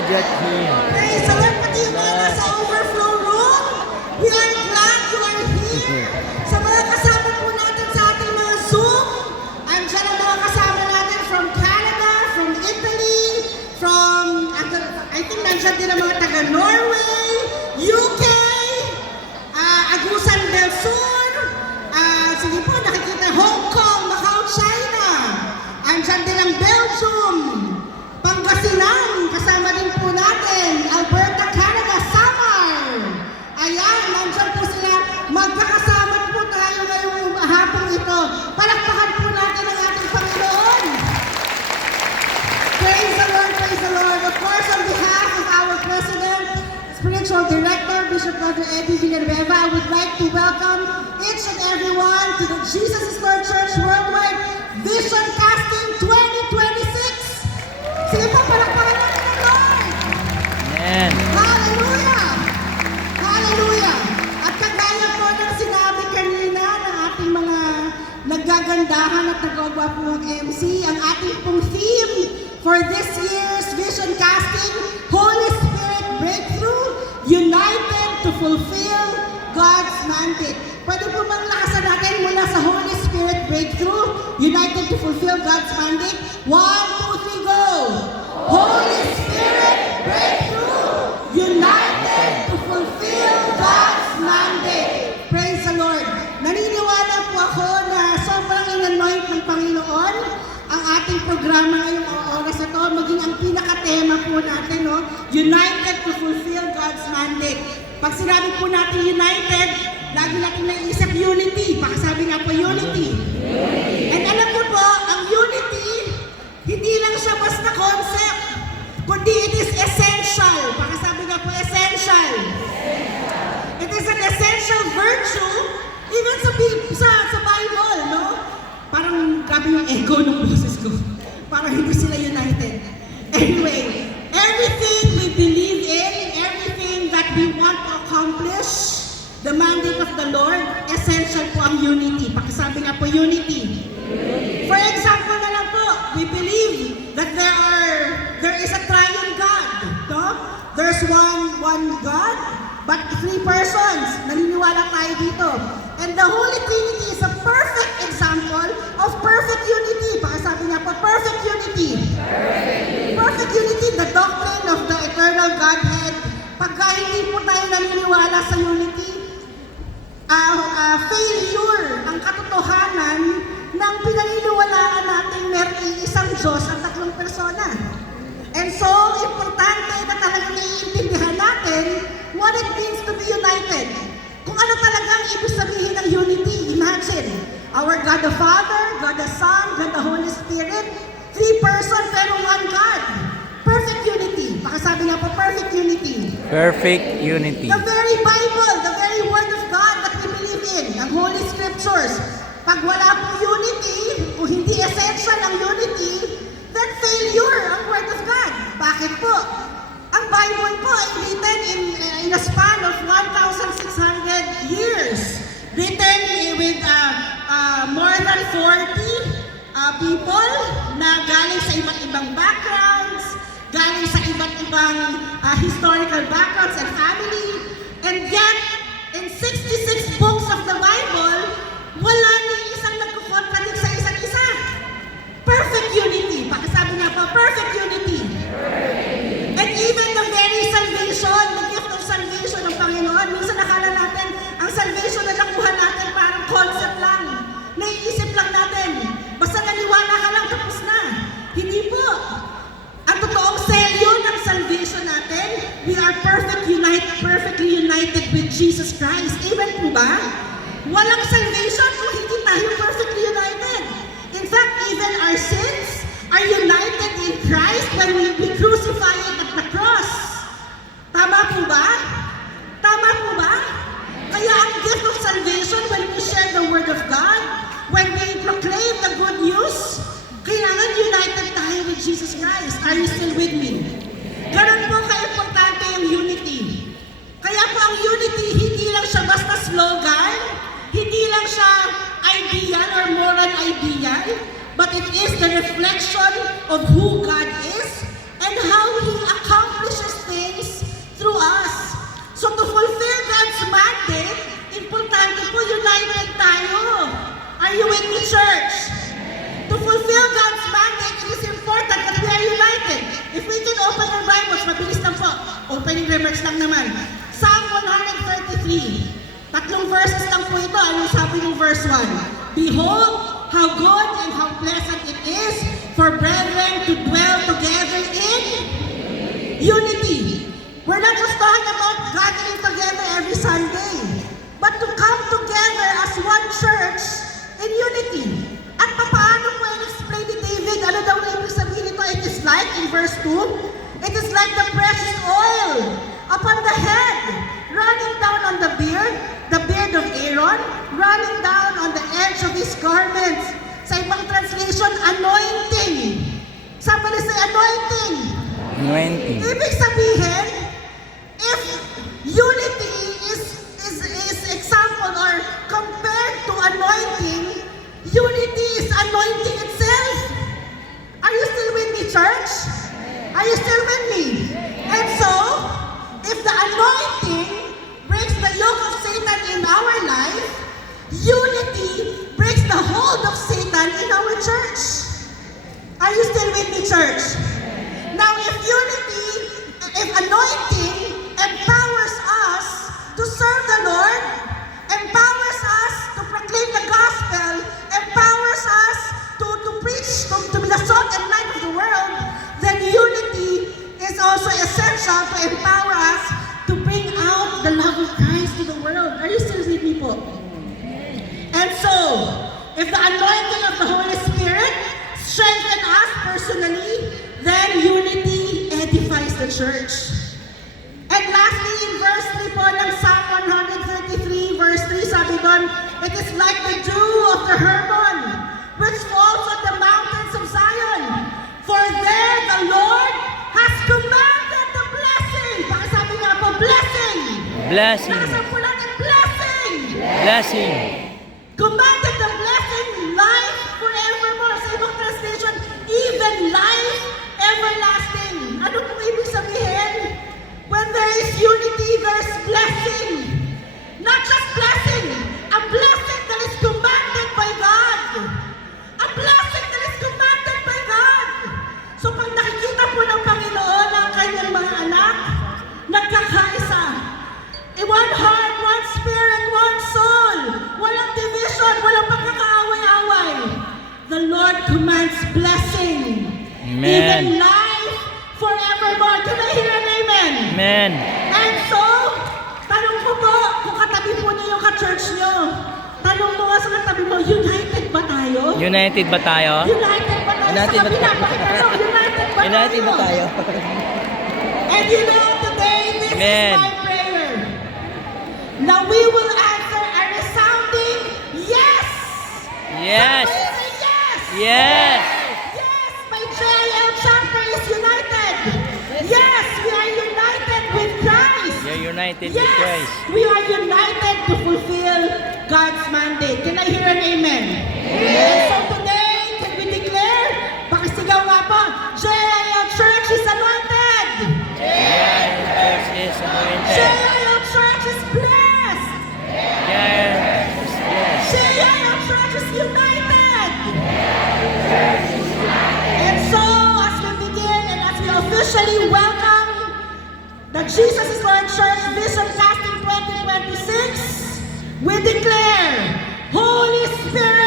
glad you're here. Praise the Lord, pati yung mga nasa overflow room. We are glad you are here. Sa mga kasama po natin sa ating mga Zoom, andyan ang mga kasama natin from Canada, from Italy, from, I think nandiyan din ang mga taga Norway, UK, Agusan del Sur, sige po, nakikita Hong Kong, Macau, China, andyan din ang Belgium, Pangasinan, kasama din po natin, Alberta, Canada, Samar. Ayan, nandyan po sila. Magkakasama po tayo ngayong hapong ito. Palakpakan po natin ang ating Panginoon. Praise the Lord, praise the Lord. Of course, on behalf of our President, Spiritual Director, Bishop Brother Eddie Villanueva, I would like to welcome each and everyone to the Jesus is Lord Church Worldwide Vision Casting 2026. Sige po, palakpakan natin ang Lord! Amen. Hallelujah! Hallelujah! At kagaya po ng sinabi kanina ng ating mga naggagandahan at nagwagwapong MC, ang ating pong theme for this year's Vision Casting, Holy Spirit Breakthrough, United to Fulfill God's Mandate. Pwede po bang lakasan natin mula sa Holy Spirit Breakthrough, United to Fulfill God's Mandate? 1, 2, 3, go! Holy Spirit Breakthrough, United to Fulfill God's Mandate. Praise the Lord. Naniniwala po ako na sobrang in-anoint ng Panginoon ang ating programa ngayong oras na ito, maging ang pinaka-tema po natin, no? United to Fulfill God's Mandate. Pag sinabi po natin united, lagi natin naisip unity. Pakasabi nga po unity. And alam niyo po, ang unity, hindi lang siya basta concept, kundi it is essential. Pakasabi nga po essential. It is an essential virtue, even sa Bible, no? Parang grabe yung echo ng boses ko. Parang hindi sila united. Anyway, everything we believe in, everything that we want to accomplish, the mandate of the Lord, essential po ang unity. Pakisabi nga po unity. For example na lang po, we believe that there is a triune God. No? There's one God, but 3 persons. Naniniwala tayo dito. And the Holy Trinity is a perfect example of perfect unity. Pakisabi nga po, perfect unity. Perfect unity, the doctrine of the eternal Godhead. Pagka hindi po tayo naniniwala sa unity, failure ang katotohanan ng pinaniniwalaan natin meron isang Diyos at 3 persona. And so, importante na talagang naiintindihan natin what it means to be united. Kung ano talagang ibig sabihin ng unity, imagine, our God the Father, God the Son, God the Holy Spirit, 3 persons pero 1 God. Perfect unity. Pakasabi nga po, perfect unity. Perfect unity. The very Bible, the very Word of God that we believe in, ang Holy Scriptures, pag wala pong unity, o hindi essential ang unity, then failure ang Word of God. Bakit po? Ang Bible po ay written in a span of 1,600 years. Written with more than 40 people na galing sa iba't ibang backgrounds, galing sa iba't ibang historical backgrounds and family. And yet, in 66 books of the Bible, wala ni isang nagkukontradict sa isa't isa. Perfect unity. Pakisabi nga po, perfect unity. And even the very salvation, the gift of salvation ng Panginoon, minsan nakala natin, ang salvation na nakuha natin parang concept lang. Naiisip lang natin. Basta naniwala ka lang, tapos na. Hindi po. Ang totoong selyo ng salvation natin, we are perfectly united with Jesus Christ. Amen po ba? Walang salvation kung hindi tayo perfectly united. In fact, even our sins are united in Christ when we crucify it at the cross. Tama po ba? Tama po ba? Kaya ang gift of salvation, when we share the Word of God, when we proclaim the good news, kailangan united tayo with Jesus Christ. Are you still with me? Ganun po ka-importante yung unity. Kaya po ang unity, hindi lang siya basta slogan, hindi lang siya ideal or moral ideal, but it is the reflection of who God is and how He accomplished the church. To fulfill God's mandate, it is important that we are united. If we can open our Bibles, mabilis lang po. Opening remarks lang naman. Psalm 133. Tatlong verses lang po ito. Anong sabi ng verse 1? Behold, how good and how pleasant it is for brethren to dwell together in unity. We're not just talking about gathering together every Sunday, but to come together as one church in unity. At paano mo i-explain ni David? Ano daw ibig sabihin nito? It is like, in verse 2, it is like the precious oil upon the head, running down on the beard of Aaron, running down on the edge of his garments. Sa ibang translation, anointing. Somebody say anointing. Anointing. Ibig sabihin, if unity is example or compared to anointing, unity is anointing itself. Are you still with me, church? Are you still with me? And so, if the anointing breaks the yoke of Satan in our life, unity breaks the hold of Satan in our church. Are you still with me, church? Now, if anointing empowers us to serve the Lord, empowers us to proclaim the gospel, empowers us to preach, to be the salt and light of the world, then unity is also essential to empower us to bring out the love of Christ to the world. Are you still with me, po? And so, if the anointing of the Holy Spirit strengthens us personally, then unity edifies the church. And lastly, in verse 3 po ng Psalm 133, verse 3, sabi doon, it is like the dew of the Hermon, which falls on the mountains of Zion. For there the Lord has commanded the blessing. Baka sabi nga po, blessing. Blessing. Nasa po natin, blessing. Blessing. Commanded the blessing, life forevermore. Sa ibang translation, even life everlasting. Ano pong ibig sabihin? When there is unity, there is blessing. Not just blessing, a blessing that is commanded by God. A blessing that is commanded by God. So pag nakikita po ng Panginoon ang kanyang mga anak, nagkakaisa. One heart, one spirit, one soul. Walang division, walang pagkakaaway-away. The Lord commands blessing. Amen. Even life forevermore. Can I hear an amen? Amen. And so, tanong ko po, kung katabi po niyo yung ka-church niyo, tanong mo nga sa katabi mo, united ba tayo? United ba tayo? United ba tayo? United Sa ba kabila, tayo? pakitanong, united ba United ba tayo? And you know, today, this Amen. is my prayer. Now we will answer a resounding yes. Yes. Somebody say yes. Yes. Yes, my JL chapter is united. Yes, we are united with Christ. You're united with Yes, Christ. we are united to fulfill God's mandate. Can I hear an amen? And so today, can we declare? Pakisigaw nga po, JL Church is anointed. Yeah, church is anointed. JL Church is blessed. Yeah, is blessed. JL Church is united. And so, as we begin and as we officially welcome the Jesus is Lord Church Vision Casting 2026, we declare, Holy Spirit,